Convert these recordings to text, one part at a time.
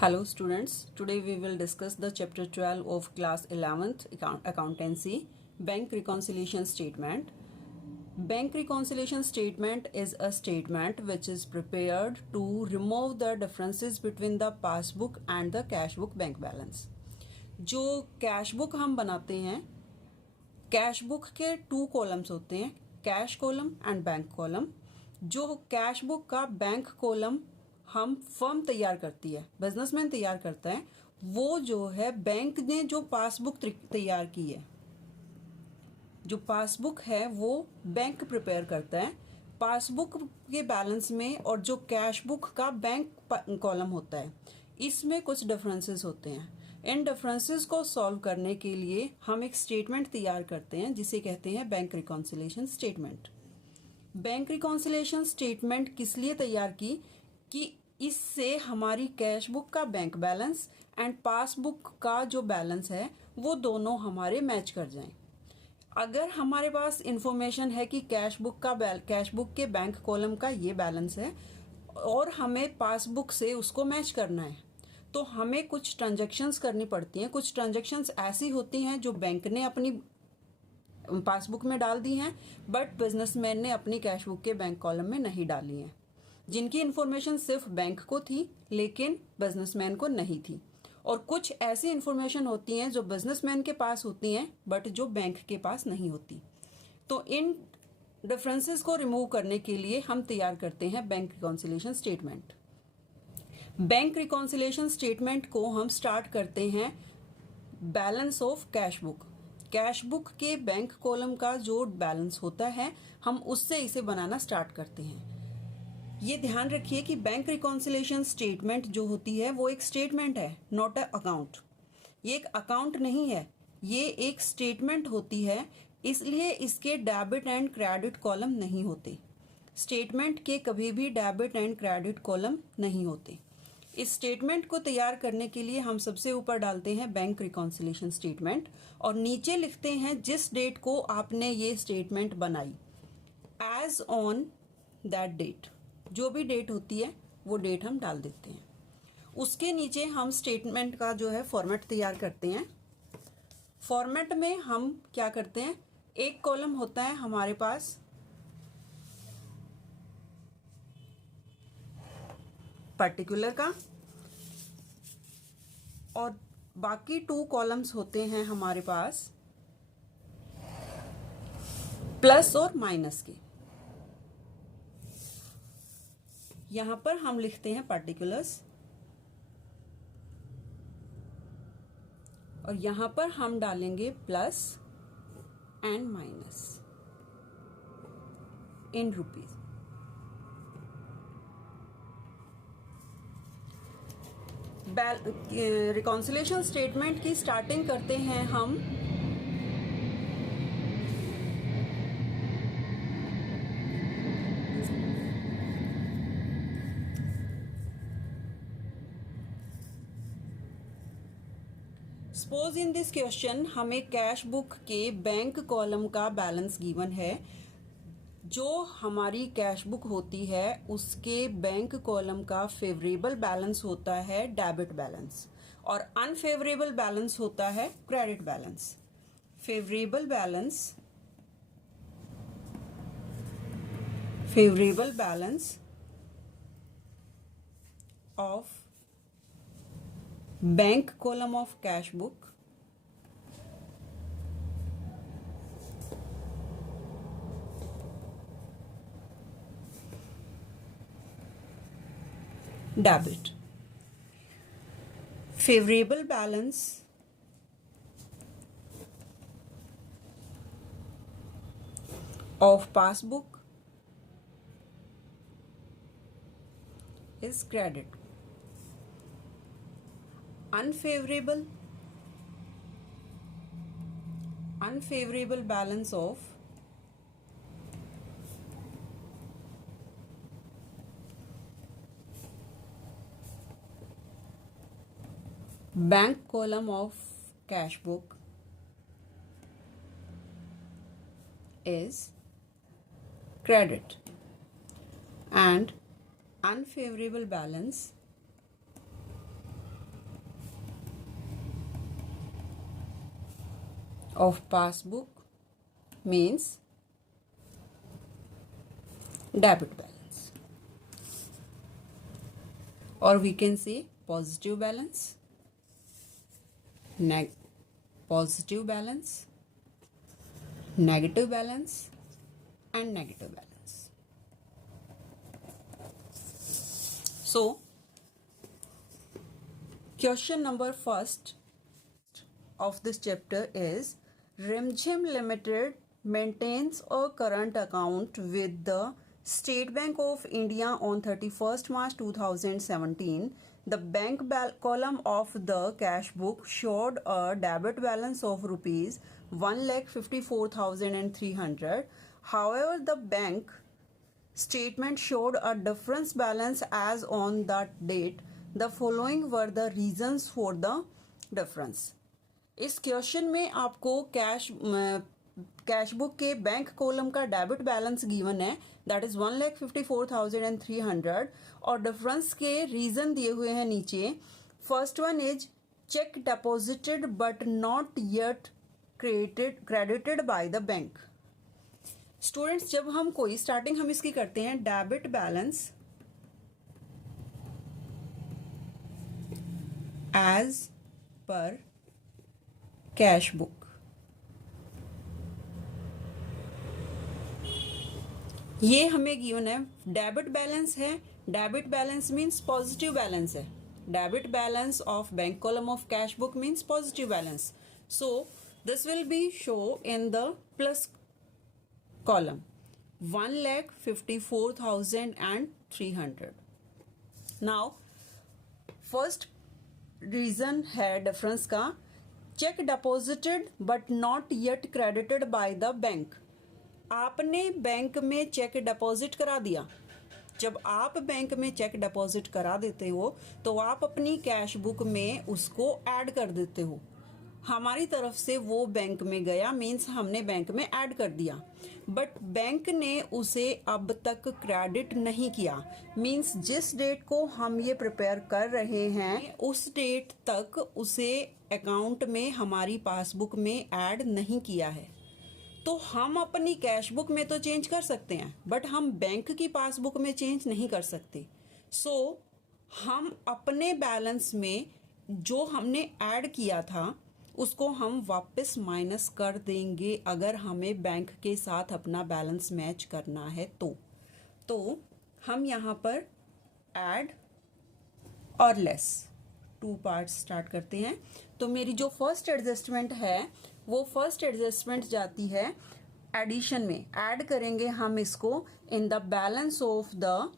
Hello students, today we will discuss the chapter 12 of class 11th accountancy, bank reconciliation statement. Bank reconciliation statement is a statement which is prepared to remove the differences between the passbook and the cash book bank balance. जो cash book हम बनाते हैं, cash book के 2 columns होते हैं, cash column and bank column. जो cash book का bank column हम फर्म तैयार करती है, बिजनेसमैन तैयार करता है, वो जो है बैंक ने जो पासबुक तैयार की है, जो पासबुक है वो बैंक प्रिपेयर करता है. पासबुक के बैलेंस में और जो कैश बुक का बैंक कॉलम होता है, इसमें कुछ डिफरेंसेस होते हैं. इन डिफरेंसेस को सॉल्व करने के लिए हम एक स्टेटमेंट तैयार करते हैं जिसे कहते हैं bank reconciliation statement. Bank reconciliation statement किस लिए तैयार की कि इससे हमारी कैश बुक का बैंक बैलेंस एंड पासबुक का जो बैलेंस है वो दोनों हमारे मैच कर जाएं. अगर हमारे पास इंफॉर्मेशन है कि कैश बुक के बैंक कॉलम का ये बैलेंस है और हमें पासबुक से उसको मैच करना है, तो हमें कुछ ट्रांजैक्शंस करनी पड़ती हैं. कुछ ट्रांजैक्शंस ऐसी होती हैं जो बैंक ने अपनी पासबुक में डाल दी हैं, बट बिजनेसमैन ने अपनी कैश बुक के बैंक कॉलम में नहीं डाली हैं, जिनकी इन्फॉर्मेशन सिर्फ बैंक को थी लेकिन बिजनेसमैन को नहीं थी. और कुछ ऐसी इन्फॉर्मेशन होती हैं जो बिजनेसमैन के पास होती हैं बट जो बैंक के पास नहीं होती. तो इन डिफरेंसेस को रिमूव करने के लिए हम तैयार करते हैं bank reconciliation statement. Bank reconciliation statement को हम स्टार्ट करते हैं balance of cash book. Cash book के बैंक कॉलम का जो बैलेंस होता है हम उससे इसे बनाना स्टार्ट करते हैं. ये ध्यान रखिए कि बैंक रिकॉन्सिलिएशन स्टेटमेंट जो होती है वो एक स्टेटमेंट है, नॉट अ अकाउंट. ये एक अकाउंट नहीं है, ये एक स्टेटमेंट होती है, इसलिए इसके डेबिट एंड क्रेडिट कॉलम नहीं होते. स्टेटमेंट के कभी भी डेबिट एंड क्रेडिट कॉलम नहीं होते. इस स्टेटमेंट को तैयार करने के लिए हम सबसे ऊपर डालते हैं बैंक रिकॉन्सिलिएशन स्टेटमेंट और नीचे लिखते हैं जिस डेट को आपने ये स्टेटमेंट बनाई, एज ऑन दैट डेट. जो भी डेट होती है वो डेट हम डाल देते हैं. उसके नीचे हम स्टेटमेंट का जो है फॉर्मेट तैयार करते हैं. फॉर्मेट में हम क्या करते हैं, एक कॉलम होता है हमारे पास पर्टिकुलर का और बाकी 2 कॉलम्स होते हैं हमारे पास प्लस और माइनस के. यहां पर हम लिखते हैं पर्टिकुलर्स और यहां पर हम डालेंगे plus and minus in rupees. Reconciliation statement की स्टार्टिंग करते हैं हम सपोज इन दिस क्वेश्चन हमें कैश बुक के बैंक कॉलम का बैलेंस गिवन है. जो हमारी कैश बुक होती है उसके बैंक कॉलम का फेवरेबल बैलेंस होता है डेबिट बैलेंस और अनफेवरेबल बैलेंस होता है credit balance. Favourable balance of bank column of cash book debit. Favorable balance of passbook is credit. Unfavorable balance of bank column of cash book is credit and unfavorable balance of passbook means debit balance, or we can say positive balance, positive balance, negative balance, and negative balance. So question number first of this chapter is Rimjim Limited maintains a current account with the State Bank of India on 31st March 2017. The bank column of the cash book showed a debit balance of rupees 1,54,300. However, the bank statement showed a difference balance as on that date. The following were the reasons for the difference. इस question में आपको cash book के bank column का debit balance given है, that is 1,54,300, और difference के reason दिए हुए हैं नीचे. First one is cheque deposited but not yet credited by the bank. Students, जब हम कोई स्टार्टिंग हम इसकी करते हैं debit balance as per cash book. ये हमें गिवन है, डेबिट बैलेंस है. Debit balance means positive balance है. Debit balance of bank column of cash book means positive balance. So this will be show in the plus column 1,54,300. Now first reason है difference का, cheque deposited but not yet credited by the bank. आपने bank में cheque deposit करा दिया. जब आप bank में cheque deposit करा देते हो तो आप अपनी कैश बुक में उसको ऐड कर देते हो. हमारी तरफ से वो बैंक में गया, मीन्स हमने बैंक में ऐड कर दिया, बट बैंक ने उसे अब तक क्रेडिट नहीं किया. मीन्स जिस डेट को हम ये प्रिपेयर कर रहे हैं उस डेट तक उसे अकाउंट में हमारी पासबुक में ऐड नहीं किया है. तो हम अपनी कैश बुक में तो चेंज कर सकते हैं, बट हम बैंक की पासबुक में चेंज नहीं कर सकते. सो हम अपने बैलेंस में जो हमने ऐड किया था उसको हम वापस माइनस कर देंगे अगर हमें बैंक के साथ अपना बैलेंस मैच करना है तो हम यहाँ पर ऐड और लेस टू पार्ट्स स्टार्ट करते हैं. तो मेरी जो फर्स्ट एडजस्टमेंट है वो फर्स्ट एडजस्टमेंट जाती है एडिशन में. ऐड करेंगे हम इसको in the balance of the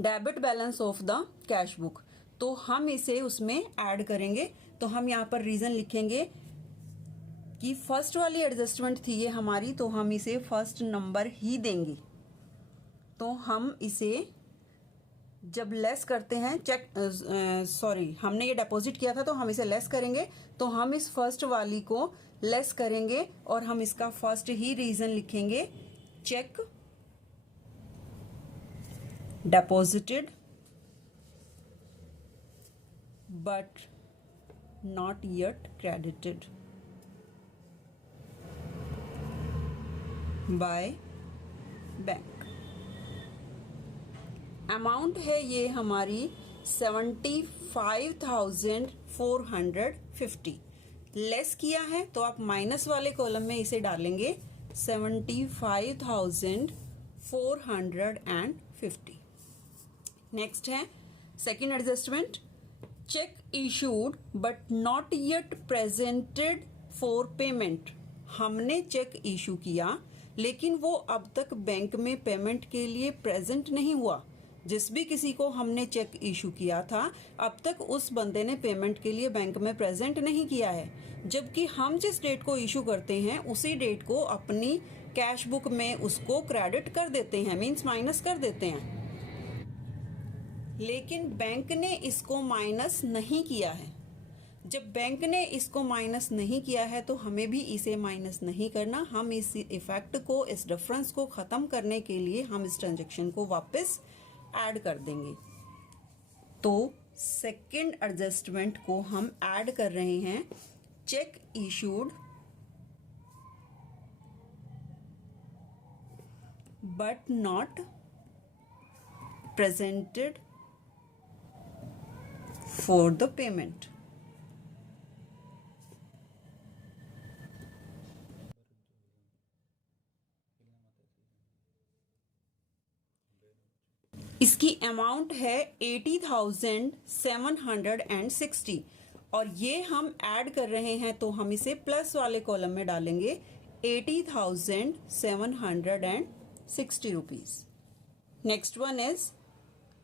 debit balance of the cash book. तो हम इसे उसमें ऐड करेंगे. तो हम यहाँ पर रीजन लिखेंगे कि फर्स्ट वाली एडजस्टमेंट थी ये हमारी, तो हम इसे फर्स्ट नंबर ही देंगे. तो हम इसे जब लेस करते हैं हमने ये डिपॉजिट किया था तो हम इसे लेस करेंगे. तो हम इस फर्स्ट वाली को लेस करेंगे और हम इसका फर्स्ट ही रीजन लिखेंगे, check deposited but not yet credited by bank. Amount है ये हमारी 75,450. लेस किया है तो आप माइनस वाले कॉलम में इसे डालेंगे 75,450. नेक्स्ट है second adjustment, check issued but not yet presented for payment. हमने चेक इशू किया लेकिन वो अब तक बैंक में पेमेंट के लिए प्रेजेंट नहीं हुआ. जिस भी किसी को हमने चेक इशू किया था अब तक उस बंदे ने पेमेंट के लिए बैंक में प्रेजेंट नहीं किया है. जबकि हम जिस डेट को इशू करते हैं उसी डेट को अपनी कैश बुक में उसको क्रेडिट कर देते हैं, मीन्स माइनस कर देते हैं. लेकिन बैंक ने इसको माइनस नहीं किया है. जब बैंक ने इसको माइनस नहीं किया है तो हमें भी इसे माइनस नहीं करना. हम इस इफेक्ट को, इस डिफरेंस को ख़त्म करने के लिए हम इस ट्रांजैक्शन को वापस ऐड कर देंगे. तो सेकंड एडजस्टमेंट को हम ऐड कर रहे हैं, check issued but not presented for the payment. इसकी अमाउंट है 80,760 और ये हम ऐड कर रहे हैं तो हम इसे प्लस वाले कॉलम में डालेंगे 80,760 rupees. Next one is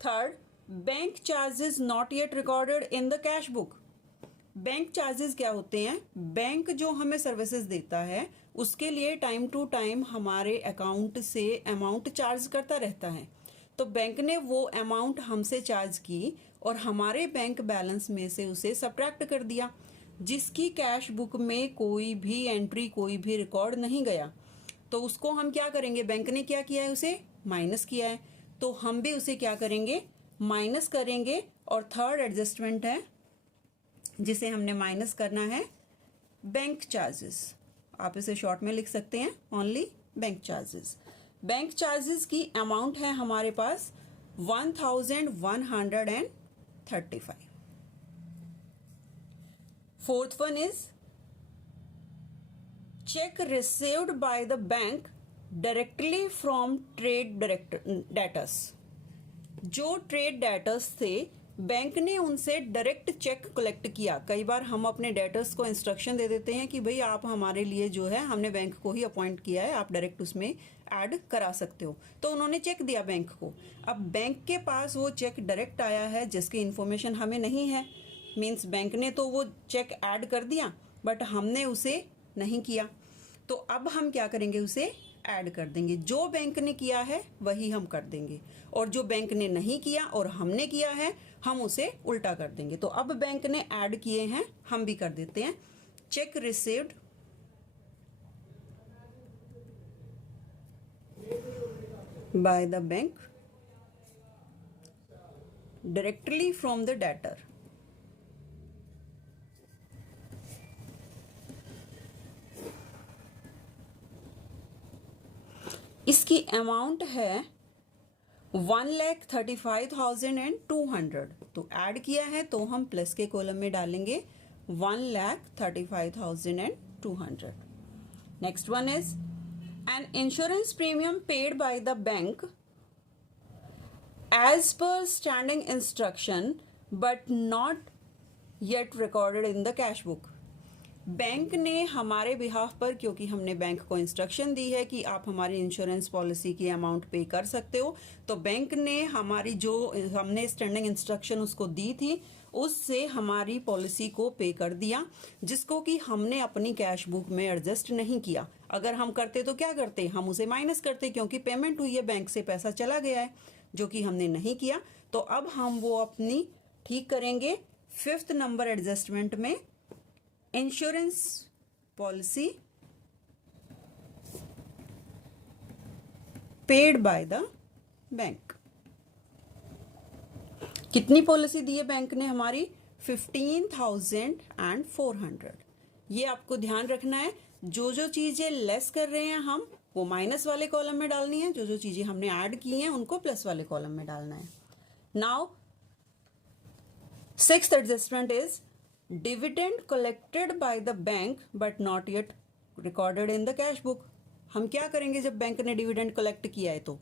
third, bank charges not yet recorded in the cash book. Bank charges क्या होते हैं? बैंक जो हमें सर्विसेज देता है उसके लिए टाइम टू टाइम हमारे अकाउंट से अमाउंट चार्ज करता रहता है. तो बैंक ने वो अमाउंट हमसे चार्ज की और हमारे बैंक बैलेंस में से उसे सब्ट्रैक्ट कर दिया, जिसकी कैश बुक में कोई भी एंट्री, कोई भी रिकॉर्ड नहीं गया. तो उसको हम क्या करेंगे? बैंक ने क्या किया है? उसे माइनस किया है, तो हम भी उसे क्या करेंगे? माइनस करेंगे. और थर्ड एडजस्टमेंट है जिसे हमने माइनस करना है, बैंक चार्जेस. आप इसे शॉर्ट में लिख सकते हैं only bank charges. Bank charges की अमाउंट है हमारे पास 1,135. Fourth one is check received by the bank directly from trade debtors. जो ट्रेड डेटर्स थे, बैंक ने उनसे डायरेक्ट चेक कलेक्ट किया. कई बार हम अपने डेटर्स को इंस्ट्रक्शन दे देते हैं कि भाई आप हमारे लिए जो है, हमने बैंक को ही अपॉइंट किया है, आप डायरेक्ट उसमें ऐड करा सकते हो. तो उन्होंने चेक दिया बैंक को. अब बैंक के पास वो चेक डायरेक्ट आया है जिसकी इन्फॉर्मेशन हमें नहीं है. मीन्स बैंक ने तो वो चेक ऐड कर दिया बट हमने उसे नहीं किया. तो अब हम क्या करेंगे? उसे ऐड कर देंगे. जो बैंक ने किया है वही हम कर देंगे, और जो बैंक ने नहीं किया और हमने किया है हम उसे उल्टा कर देंगे. तो अब बैंक ने ऐड किए हैं, हम भी कर देते हैं. Check received by the bank directly from the debtor. इसकी अमाउंट है 1,35,200. तो ऐड किया है तो हम प्लस के कॉलम में डालेंगे 1,35,200. Next one is an insurance premium paid by the bank as per standing instruction but not yet recorded in the cash book. Bank ने हमारे बिहाफ पर, क्योंकि हमने बैंक को इंस्ट्रक्शन दी है कि आप हमारी इंश्योरेंस पॉलिसी की अमाउंट पे कर सकते हो, तो बैंक ने हमारी जो हमने स्टैंडिंग इंस्ट्रक्शन उसको दी थी उससे हमारी पॉलिसी को पे कर दिया, जिसको कि हमने अपनी कैश बुक में एडजस्ट नहीं किया. अगर हम करते तो क्या करते? हम उसे माइनस करते, क्योंकि पेमेंट हुई है, बैंक से पैसा चला गया है, जो कि हमने नहीं किया. तो अब हम वो अपनी ठीक करेंगे 5th नंबर एडजस्टमेंट में. Insurance policy paid by the bank. कितनी पॉलिसी दी है बैंक ने हमारी? 15,400. ये आपको ध्यान रखना है. जो जो चीजें लेस कर रहे हैं हम, वो माइनस वाले कॉलम में डालनी है. जो जो चीजें हमने ऐड की हैं उनको प्लस वाले कॉलम में डालना है. Now 6th adjustment is dividend collected by the bank but not yet recorded in the cash book. हम क्या करेंगे जब बैंक ने डिविडेंड कलेक्ट किया है? तो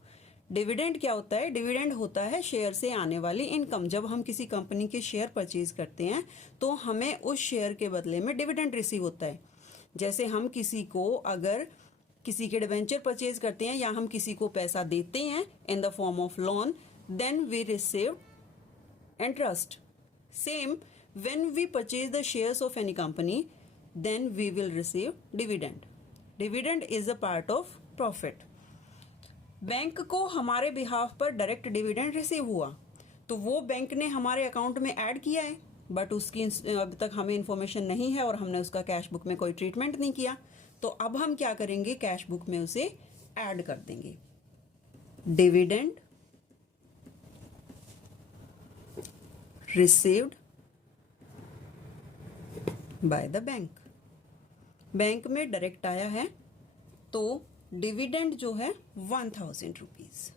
डिविडेंड क्या होता है? डिविडेंड होता है शेयर से आने वाली इनकम. जब हम किसी कंपनी के शेयर परचेज करते हैं तो हमें उस शेयर के बदले में डिविडेंड रिसीव होता है. जैसे हम किसी को अगर किसी के डिवेंचर परचेज करते हैं या हम किसी को पैसा देते हैं in the form of loan, then we receive interest. Same when we purchase the shares of any company, then we will receive dividend. Dividend is a part of profit. Bank को हमारे बिहाफ पर direct dividend receive हुआ, तो वो bank ने हमारे account में add किया है, बट उसकी अभी तक हमें इंफॉर्मेशन नहीं है और हमने उसका कैश बुक में कोई ट्रीटमेंट नहीं किया. तो अब हम क्या करेंगे? कैश बुक में उसे ऐड कर देंगे. Dividend received by the bank. Bank में डायरेक्ट आया है तो डिविडेंड जो है 1000 रुपीज।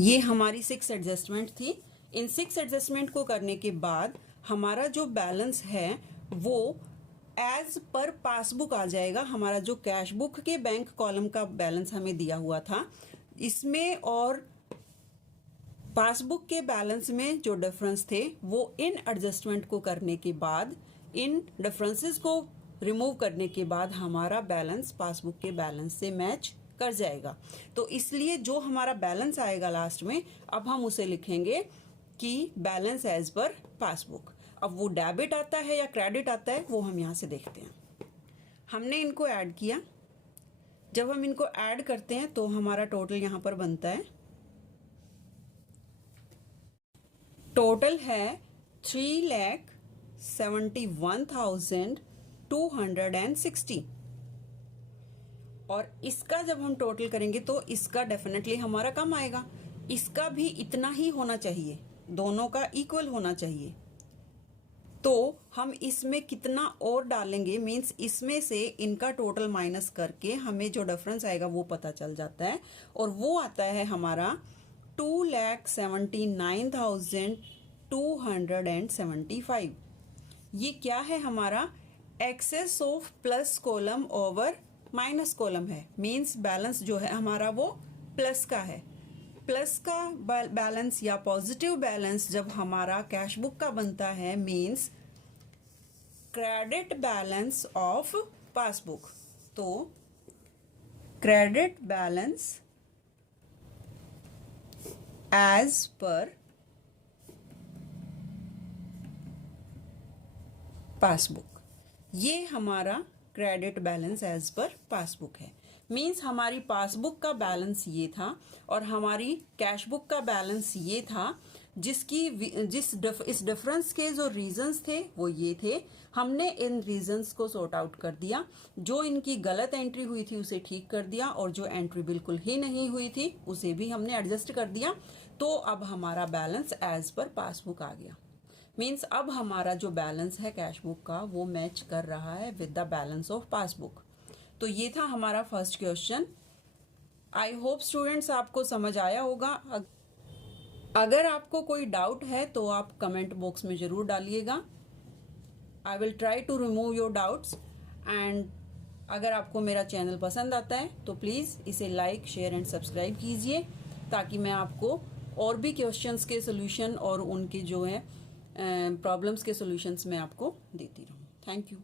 ये हमारी 6 एडजस्टमेंट थी। इन 6 एडजस्टमेंट को करने के बाद हमारा जो बैलेंस है वो एज पर पासबुक आ जाएगा। हमारा जो कैश बुक के बैंक कॉलम का बैलेंस हमें दिया हुआ था, इसमें और पासबुक के बैलेंस में जो डिफरेंस थे वो इन एडजस्टमेंट को करने के बाद, इन डिफरेंसेस को रिमूव करने के बाद हमारा बैलेंस पासबुक के बैलेंस से मैच कर जाएगा। तो इसलिए जो हमारा बैलेंस आएगा लास्ट में, अब हम उसे लिखेंगे कि बैलेंस एज पर पासबुक। अब वो डेबिट आता है या क्रेडिट आता है वो हम यहाँ से देखते हैं। हमने इनको ऐड किया। जब हम इनको ऐड करते हैं तो हमारा टोटल यहाँ पर बनता है, टोटल है 3,71,260। और इसका जब हम टोटल करेंगे तो इसका डेफिनेटली हमारा कम आएगा। इसका भी इतना ही होना चाहिए, दोनों का इक्वल होना चाहिए। तो हम इसमें कितना और डालेंगे, मीन्स इसमें से इनका टोटल माइनस करके हमें जो डिफरेंस आएगा वो पता चल जाता है, और वो आता है हमारा 2,79,275। ये क्या है हमारा? Excess of plus column over minus column है। मीन्स बैलेंस जो है हमारा वो प्लस का है। प्लस का बैलेंस या पॉजिटिव बैलेंस जब हमारा कैश बुक का बनता है, means credit balance of passbook. तो credit balance as per passbook, ये हमारा credit balance as per passbook है। मीन्स हमारी पासबुक का बैलेंस ये था और हमारी कैश बुक का बैलेंस ये था, इस डिफरेंस के जो रीजंस थे वो ये थे। हमने इन रीजंस को सॉर्ट आउट कर दिया। जो इनकी गलत एंट्री हुई थी उसे ठीक कर दिया, और जो एंट्री बिल्कुल ही नहीं हुई थी उसे भी हमने एडजस्ट कर दिया। तो अब हमारा बैलेंस एज पर पासबुक आ गया। मीन्स अब हमारा जो बैलेंस है कैश बुक का वो मैच कर रहा है with the balance of passbook. तो ये था हमारा first question. I hope students आपको समझ आया होगा। अगर आपको कोई डाउट है तो आप कमेंट बॉक्स में ज़रूर डालिएगा। I will try to remove your doubts. And अगर आपको मेरा चैनल पसंद आता है तो प्लीज़ इसे लाइक, शेयर एंड सब्सक्राइब कीजिए, ताकि मैं आपको और भी क्वेश्चंस के सोल्यूशन और उनके जो है प्रॉब्लम्स के सोल्यूशंस मैं आपको देती रहूँ। Thank you.